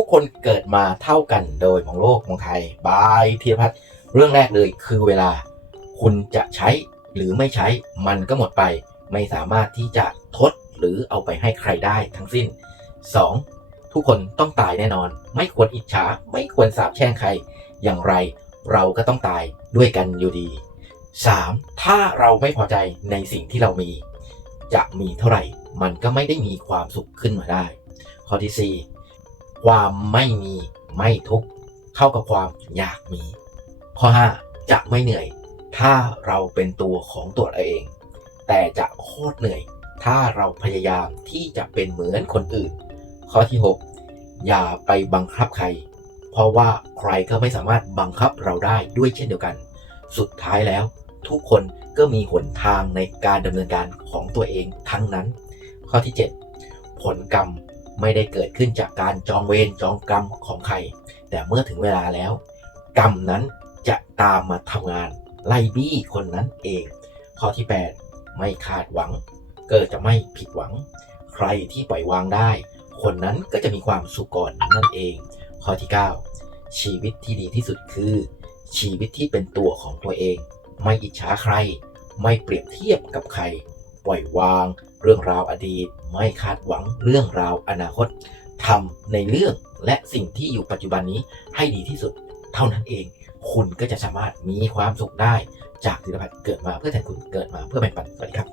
ทุกคนเกิดมาเท่ากันโดยมองโลกมองไทยบายธีรพัฒน์เรื่องแรกเลยคือเวลาคุณจะใช้หรือไม่ใช้มันก็หมดไป ไม่สามารถที่จะทดหรือเอาไปให้ใครได้ทั้งสิ้น 2. ทุกคนต้องตายแน่นอน ไม่ควรอิจฉาไม่ควรสาบแช่งใคร อย่างไรเราก็ต้องตายด้วยกันอยู่ดี 3. ถ้าเราไม่พอใจในสิ่งที่เรามี จะมีเท่าไหร่ มันก็ไม่ได้มีความสุขขึ้นมาได้ ข้อที่ 4 ความไม่มีไม่ทุกข์เท่ากับความอยากมี ข้อ 5 จะไม่เหนื่อย ถ้าเราเป็นตัวของตัวเราเอง แต่จะโคตรเหนื่อย ถ้าเราพยายามที่จะเป็นเหมือนคนอื่น ข้อที่ 6 อย่าไปบังคับใคร เพราะว่าใครก็ไม่สามารถบังคับเราได้ด้วยเช่นเดียวกัน สุดท้ายแล้ว ทุกคนก็มีหนทางในการดำเนินการของตัวเองทั้งนั้น ข้อที่ 7 ผลกรรม ไม่ได้เกิดขึ้นจากการจองเวรจองกรรมของใคร แต่เมื่อถึงเวลาแล้ว กรรมนั้นจะตามมาทำงานไล่บี้คนนั้นเอง ข้อที่ 8 ไม่คาดหวัง เก็จะไม่ผิดหวัง ใครที่ปล่อยวางได้ คนนั้นก็จะมีความสุขก่อนนั่นเอง ข้อที่ 9 ชีวิตที่ดีที่สุดคือ ชีวิตที่เป็นตัวของตัวเอง ไม่อิจฉาใคร ไม่เปรียบเทียบกับใคร ปล่อยวาง เรื่องราวอดีต ไม่คาดหวังเรื่องราวอนาคตทำในเรื่องและสิ่งที่อยู่ปัจจุบันนี้ให้ดีที่สุดเท่านั้นเอง คุณก็จะสามารถมีความสุขได้ จากศิลปะเกิดมาเพื่อแทนคุณเกิดมาเพื่อแบ่งปันสวัสดีครับ